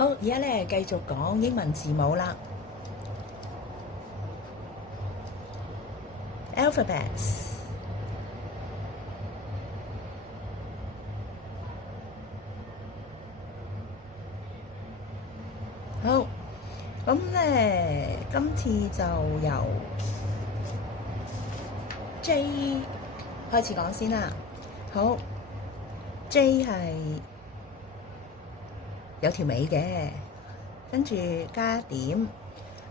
好，而家咧繼續講英文字母啦。Alphabets。好，咁咧今次就由 J 開始講先啦。好，J 係有條尾嘅，跟住加點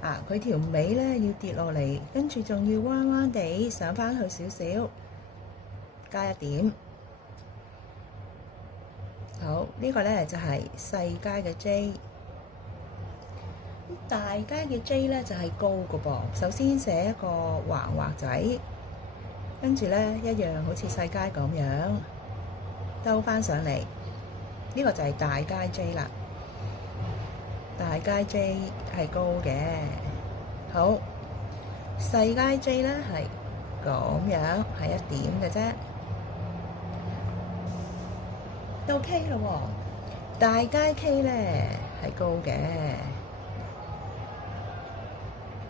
啊，佢條尾咧要跌落嚟，跟住仲要彎彎地上返去少少，加一點。好，呢個咧就係細階嘅 J。大階嘅 J 咧就係高嘅噃。首先寫一個橫畫仔，跟住咧一樣好似細階咁樣兜翻上嚟。呢個就係大階 J 啦。大階 J 係高嘅。好，細階 J 咧係咁樣，係一點嘅啫。到 K 咯喎，大階 K 咧係高嘅。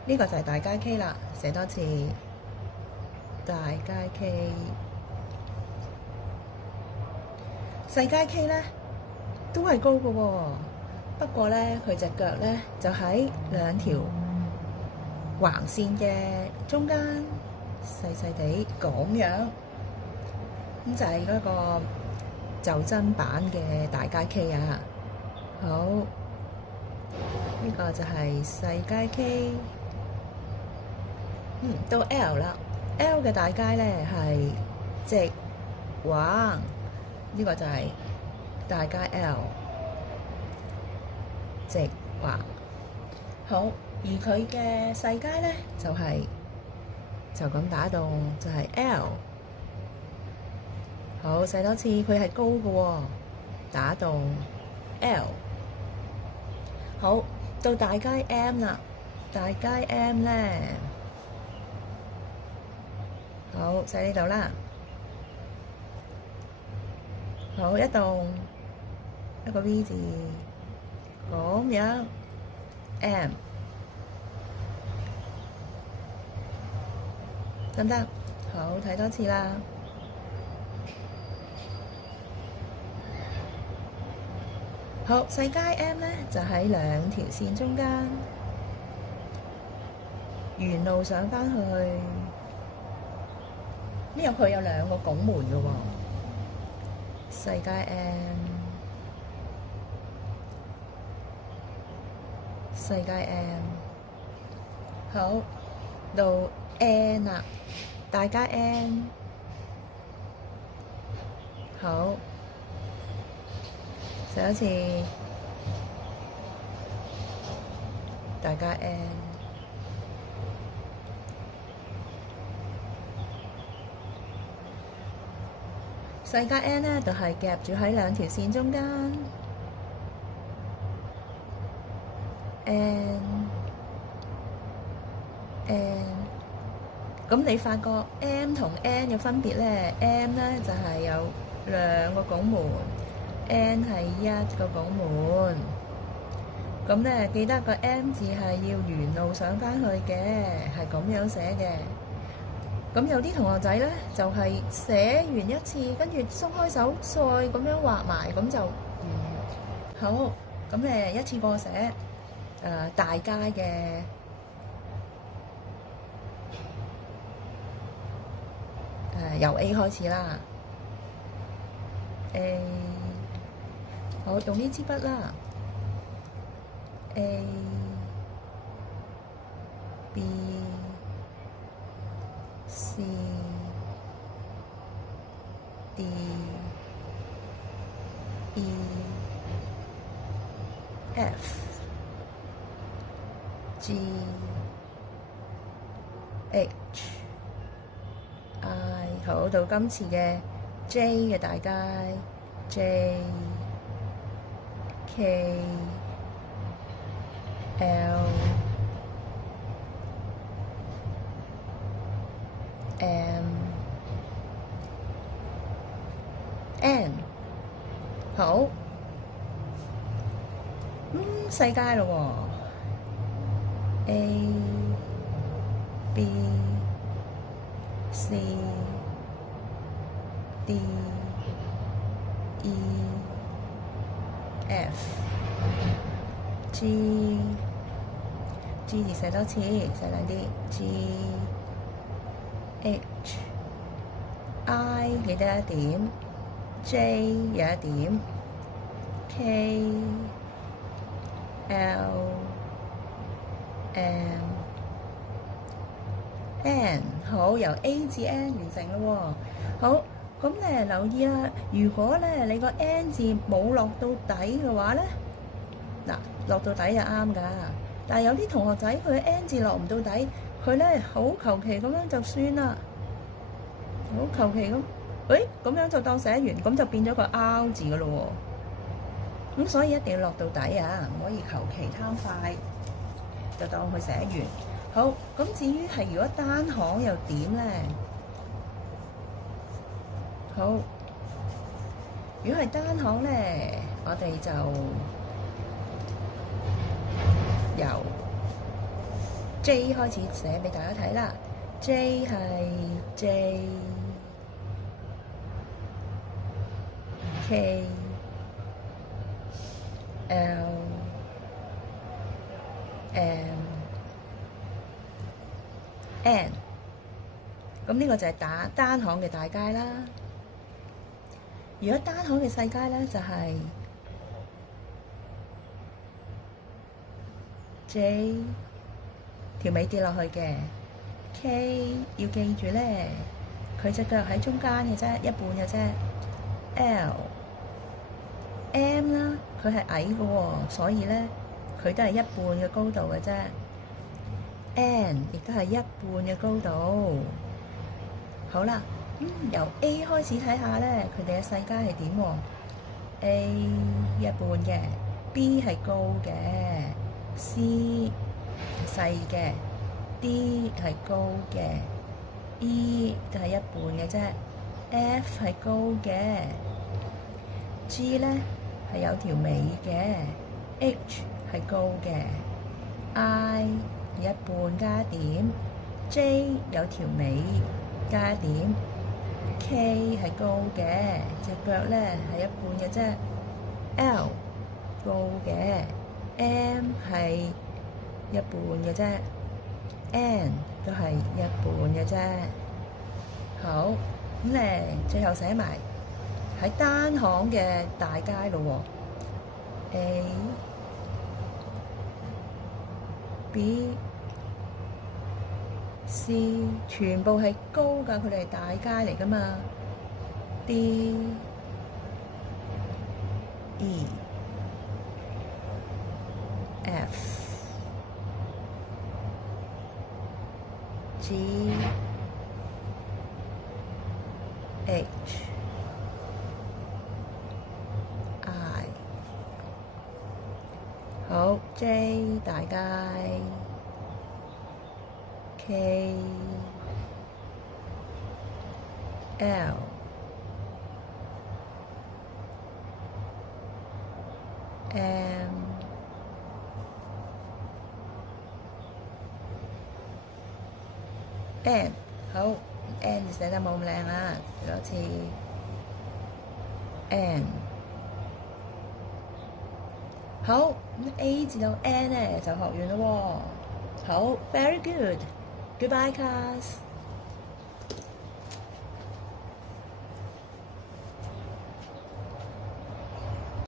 呢個就係大階 K 啦，寫多次。大階 K。細階 K 咧都係高嘅喎，不過咧佢隻腳咧就喺兩條橫線嘅中間，細細地咁樣，咁就係嗰個就真版嘅大階 K 啊。好，呢個就係細階 K。到 L 啦。L 嘅大階咧係直橫，呢個就係大階 L， 直橫。好，而佢嘅細階咧就咁打動，就係 L。好，寫多次，佢係高嘅喎，打動 L。好，到大階 M 啦。大階 M 咧，好，寫呢度啦。好，一動一個 V 字，咁樣 M 得唔得？好，睇多次啦。好，細階 M 咧就喺兩條線中間，沿路上返去。呢入去有兩個拱門嘅喎。細階 M， 細階 M。好，到 N 啦，大階 N。好，寫一次，大階 N。細階 N 咧就係夾住喺兩條線中間。N， 咁你發覺 M 同 N 嘅分別咧 ，M 咧就係有兩個拱門 ，N 係一個拱門。咁咧記得個 M 字係要沿路上返去嘅，係咁樣寫嘅。咁有啲同學仔咧就係寫完一次，跟住鬆開手再咁樣畫埋，咁就好。咁一次過寫大階嘅由 A 開始啦。A， 好，用呢支筆啦。A B C D E F G H I。 好，到今次嘅 J 嘅大階 J K L M N。 好，世界咯喎，A B C D E F G 字寫多次，寫靚啲。G H I 記得一點 ，J 有一點 ，K L M N 好，由 A 至 N 完成咯喎。好，咁你留意啦，如果咧你個 N 字冇落到底嘅話咧，嗱落到底就啱㗎。但係有啲同學仔佢 N 字落唔到底，佢咧好求其咁樣就算啦，好求其咁，咁樣就當寫完，咁就變咗個 R 字㗎咯喎。咁所以一定要落到底啊，唔可以求其貪快就當佢寫完。好，咁至於係如果單行又點咧？好，如果係單行咧，我哋就由 J 開始寫俾大家睇啦。J 係 J K L M N， 咁呢個就係單行嘅大街啦。如果單行嘅細街咧，就係 J 條尾跌落去嘅 ，K 要記住咧，佢隻腳喺中間嘅啫，一半嘅啫。L M 啦，佢係矮嘅喎，所以咧佢都係一半嘅高度嘅啫。N 亦都係一半嘅高度。好啦，由 A 開始睇下咧，佢哋嘅細街係點喎？A 一半嘅 ，B 係高嘅 ，C 細嘅 ，D 係高嘅 ，E 就係一半嘅啫 ，F 係高嘅 ，G 咧係有條尾嘅 ，H 係高嘅 ，I 一半加點 ，J 有條尾加點 ，K 係高嘅，隻腳咧係一半嘅啫 ，L 高嘅 ，M 係一半嘅啫 ，N 都係一半嘅啫。好，咁咧最後寫埋喺單行嘅大街咯喎 ，A B C 全部係高㗎，佢哋係大街嚟㗎嘛。D E F G H I 好 J 大街 K L M N 好 N 寫得冇咁靚啦，再一次 N 好，咁 A 至到 N 咧就學完咯喎。好 ，very good，goodbye class。